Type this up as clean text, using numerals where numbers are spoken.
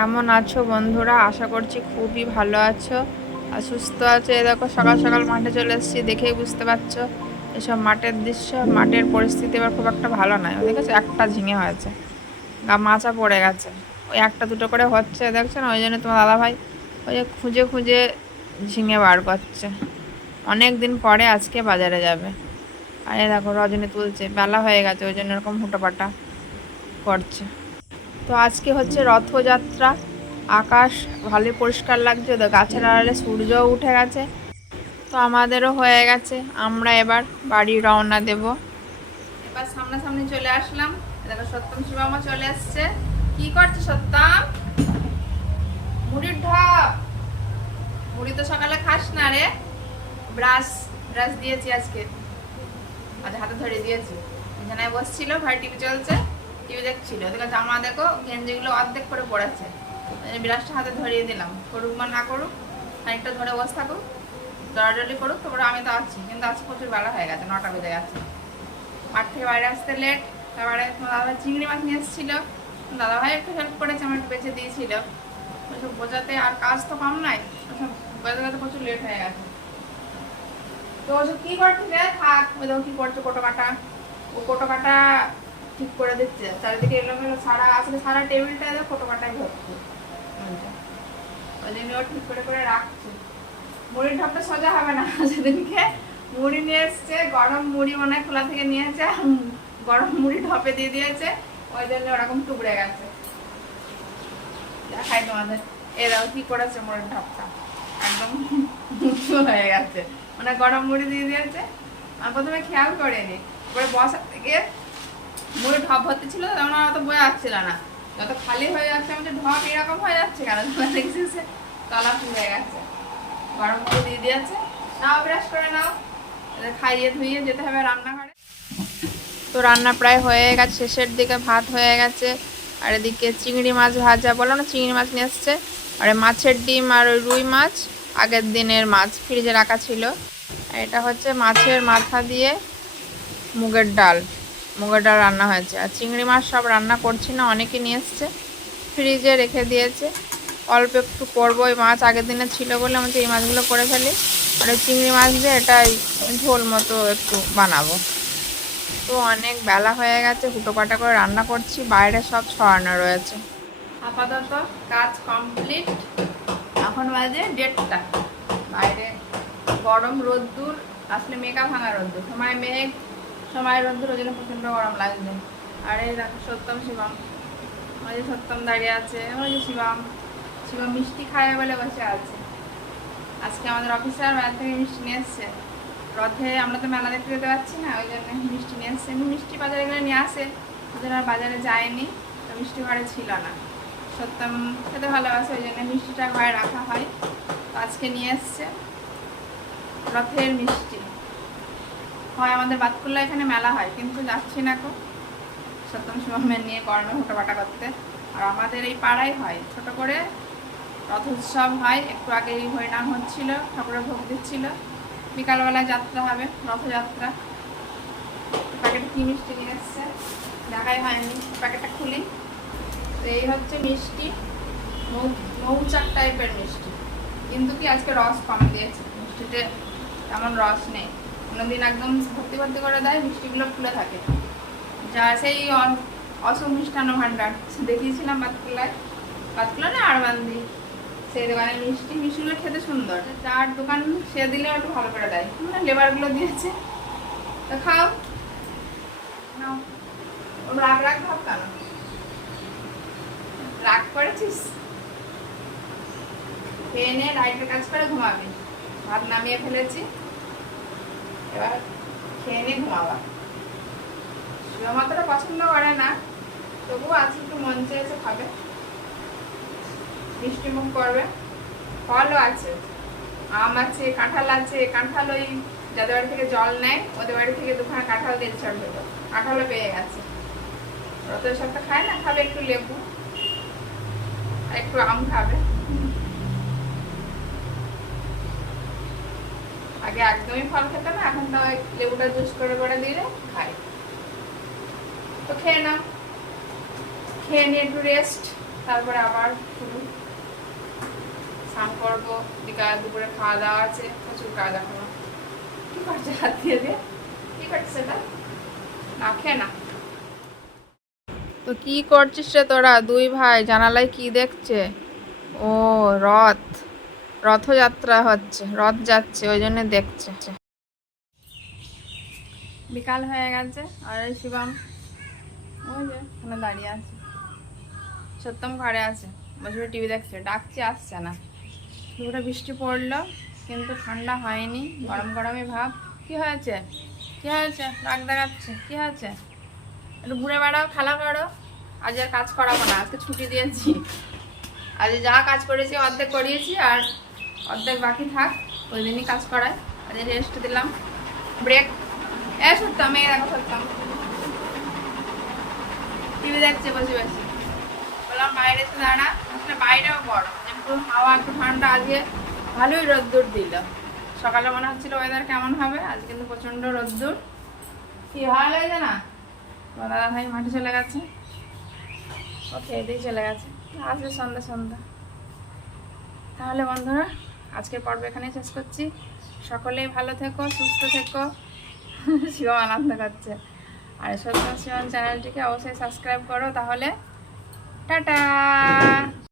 কেমন আছো বন্ধুরা? আশা করছি খুবই ভালো আছো আর সুস্থ আছো। এই দেখো সকাল সকাল মাঠে চলে এসেছি, দেখেই বুঝতে পারছো এসব মাঠের দৃশ্য। মাঠের পরিস্থিতি এবার খুব একটা ভালো নয়, দেখেছো একটা ঝিঙে হয়েছে, মাচা পড়ে গেছে, ওই একটা দুটো করে হচ্ছে দেখছো না। ওই জন্য তোমার দাদাভাই ওই যে খুঁজে খুঁজে ঝিঙে বার করছে। অনেক দিন পরে আজকে বাজারে যাবে। আর এই দেখো রজনী তুলছে, বেলা হয়ে গেছে ওই জন্য এরকম হুটোপাটা করছে। তো আজকে হচ্ছে রথযাত্রা, আকাশ ভালোই পরিষ্কার লাগছে, তো গাছের আড়ালে সূর্যও উঠে গেছে। তো আমাদেরও হয়ে গেছে, আমরা এবার বাড়ি রওনা দেব। এবার সামনাসামনি চলে আসলাম, দেখো সত্যম শিবামা চলে আসছে। কি করছে সত্যম? মুড়ির ঢপ। মুড়ি তো সকালে খাস না রে। ব্রাশ ব্রাশ দিয়েছি আজকে, আজ হাতে ধরে দিয়েছি। এখানে বসছিল, ভাই টিভি চলছে, টিভি দেখছিল, দেখো জামা দেখো গেঞ্জিগুলো অর্ধেক করে পড়েছে। ব্রাশটা হাতে ধরিয়ে দিলাম, করুক বা না করুক, খানিকটা ধরে বসে থাকুক, দরাডরি করুক, তারপরে আমি তো আছি। কিন্তু আজ প্রচুর বেলা হয়ে গেছে, 9টা বেজে গেছে। মাঠ থেকে বাইরে আসতে লেট। তারপরে দাদাভাই চিংড়ি মাছ নিয়ে এসেছিল, দাদাভাই একটু হেল্প করেছে, আমার একটু বেঁচে দিয়েছিল। ওইসব বোঝাতে আর কাজ তো কম নাই, ওইসব বোঝাতে প্রচুর লেট হয়ে গেছে। তো ওসব কি করছে রে? থাক, ওই দেখো কি করছে, কোটো কাটা। ও কোটো কাটা ঠিক করে দিচ্ছে, চারিদিকে এলোমেলো সারা আসলে সারা টেবিলটা কোটো কাটাই ভর্তি। ওই জন্য ও ঠিক করে করে রাখছে। মুড়ির ঢপটা সোজা হবে না, সেদিনকে মুড়ি নিয়ে এসছে, গরম মুড়ি মনে হয় খোলা থেকে নিয়েছে, গরম মুড়ি ঢপে দিয়ে দিয়েছে, ওই জন্য ওরকম টুকরে গেছে। দেখাই তোমাদের, এরাও কি করেছে মুড়ির ঢপটা, একদম উঁচু হয়ে গেছে, মানে গরম মুড়ি দিয়ে দিয়েছে। আমি প্রথমে খেয়াল করিনি, তারপরে বসা থেকে মুড়ি ঢপ ভর্তি ছিল, তেমন অত বয়ে আসছিল না, যত খালি হয়ে যাচ্ছে আমি ঢপ এরকম হয়ে যাচ্ছে কেন, দেখছি সে তলা ফুলে গেছে। গরম মুড়ি দিয়ে দিয়েছে, নাও ব্রাশ করে নাও, খাইয়ে ধুইয়ে যেতে হবে রান্নাঘরে। তো রান্না প্রায় হয়ে গেছে, শেষের দিকে ভাত হয়ে গেছে। আর এদিকে চিংড়ি মাছ ভাজা, বলো না চিংড়ি মাছ নিয়ে এসছে, আর মাছের ডিম আর ওই রুই মাছ আগের দিনের মাছ ফ্রিজে রাখা ছিল। আর এটা হচ্ছে মাছের মাথা দিয়ে মুগের ডাল, মুগের ডাল রান্না হয়েছে। আর চিংড়ি মাছ সব রান্না করছি না, অনেকে নিয়ে এসছে, ফ্রিজে রেখে দিয়েছে। অল্প একটু করবো, ওই মাছ আগের দিনে ছিল বলে আমি এই মাছগুলো করে ফেলি। আর ওই চিংড়ি মাছ দিয়ে এটাই ঝোল মতো একটু বানাবো। তো অনেক বেলা হয়ে গেছে, হুটোপাটা করে রান্না করছি, বাইরে সব ছড়ানো রয়েছে। আপাতত কাজ কমপ্লিট। এখন বাজে 1:30, বাইরে গরম রোদ্দুর, আসলে মেঘা ভাঙা রোদ্দুর, সময় মেঘ সময় রোদ্দুর, ওই জন্য প্রচণ্ড গরম লাগছে। আর এই দেখো সত্যম শিবম, ওই যে সত্যম দাঁড়িয়ে আছে, ওই যে শিবম, শিবম মিষ্টি খায় বলে বসে আছে। আজকে আমাদের অফিসার বাইরে থেকে মিষ্টি নিয়ে এসছে। রথে আমরা তো মেলা দেখতে যেতে পারছি না, ওই জন্য মিষ্টি নিয়ে এসছে। এমনি মিষ্টি বাজারে গেলে নিয়ে আসে, ওদের আর বাজারে যায়নি, তো মিষ্টি ঘরে ছিল না। সত্যম খেতে ভালোবাসে, ওই জন্য মিষ্টিটা ঘরে রাখা হয়। তো আজকে নিয়ে এসছে রথের মিষ্টি। হয় আমাদের বাতকুল্লা এখানে মেলা হয়, কিন্তু যাচ্ছি না কো সত্যম শিবমের নিয়ে কর্মে হুটোপাটা করতে। আর আমাদের এই পাড়ায় হয় ছোট করে রথ উৎসব হয়, একটু আগেই হরিনাম হচ্ছিল, ঠাকুরের ভোগ দিচ্ছিল, বিকালবেলায় যাত্রা হবে, রথযাত্রা। প্যাকেটে কি মিষ্টি নিয়ে এসছে দেখাই হয়নি, প্যাকেটটা খুলি। তো এই হচ্ছে মিষ্টি, মৌচাক টাইপের মিষ্টি, কিন্তু কি আজকে রস কম দিয়েছে, মিষ্টিতে তেমন রস নেই। অন্যদিন একদম ভর্তি ভর্তি করে দেয়, মিষ্টিগুলো ফুলে থাকে, যা সেই অসম মিষ্টান্ন ভাণ্ডার দেখিয়েছিলাম বাতকুল্লায়, বাতকুল্লা না আরবান্দি, সেই দোকানের মিষ্টি, মিষ্টিগুলো খেতে সুন্দর। যার দোকান সে দিলে একটু ভালো করে দেয়, মানে লেবারগুলো দিয়েছে। তো খাও, নাও। ওর রাগ রাগ ভাব কেন, রাগ করেছিস? খেয়ে নে, লাইটের কাজ করে ঘুমাবি। ভাত নামিয়ে ফেলেছি, এবার খেয়ে নিয়ে ঘুমাবা। শিবম অতটা পছন্দ করে না, তবুও আজকে একটু মন চেয়েছে খাবে, মিষ্টি মুখ করবে। ফলও আছে, আম আছে, কাঁঠাল আছে। কাঁঠাল ওই যাদের বাড়ি থেকে জল নেয়, ওদের বাড়ি থেকে দুখানা কাঁঠাল দিয়ে ছাড় হতো, কাঁঠালও পেয়ে গেছে। রথের সাথে খায় না, খাবে একটু লেবু আর একটু আম খাবে। আগে একদমই ফল খেত না, এখন তো লেবুটা জুস করে করে দিলে খায়। তো খেয়ে নাও, খেয়ে নিয়ে একটু রেস্ট, তারপরে আবার শুরু স্নান করবো, বিকাল দুপুরে খাওয়া দাওয়া আছে, প্রচুর কাজ এখনো। কি করছে হাত দিয়ে দিয়ে? কি করছে সেটা? না খেয়ে না। তো কি করছিস রে তোরা দুই ভাই? জানালায় কি দেখছে? ও রথযাত্রা হচ্ছে, রথ যাচ্ছে ওই জন্য দেখছে। বিকাল হয়ে গেছে আর এই শিবম ওই যে ওখানে দাঁড়িয়ে আছে, সত্যম ঘরে আছে, বসে টিভি দেখছে, ডাকছে আসছে না। দুপুরে বৃষ্টি পড়লো কিন্তু ঠান্ডা হয়নি, গরম গরমই ভাব। কি হয়েছে? কি হয়েছে? রাগ দেখাচ্ছে? কি হয়েছে? একটু ঘুরে বেড়াও, খেলা করো। আজ আর কাজ করাবো না, আজকে ছুটি দিয়েছি। আজ যা কাজ করেছি অর্ধেক করিয়েছি আর অর্ধেক বাকি থাক, ওই দিনই কাজ করায়। আজ রেস্ট দিলাম, ব্রেক। সত্যম এই দেখো, সত্যম টিভি দেখছে বসে বসে। বললাম বাইরে তো দাঁড়া, আসলে বাইরেও গরম, একটু হাওয়া একটু ঠান্ডা। আজকে ভালোই রোদ্দুর দিল। সকালে মনে হচ্ছিল ওয়েদার কেমন হবে, আজ কিন্তু প্রচন্ড রোদ্দুর। কি ভালো হয়েছে না? দাদা ভাই মাঠে চলে গেছে, ও খেয়েতেই চলে গেছে, আসবে সন্ধ্যা সন্ধ্যা। তাহলে বন্ধুরা আজকের পর্ব এখানেই শেষ করছি। সকলেই ভালো থেকো, সুস্থ থেকো। শিবম আনন্দ করছে। আর সত্যম শিবম চ্যানেলটিকে অবশ্যই সাবস্ক্রাইব করো। তাহলে টাটা।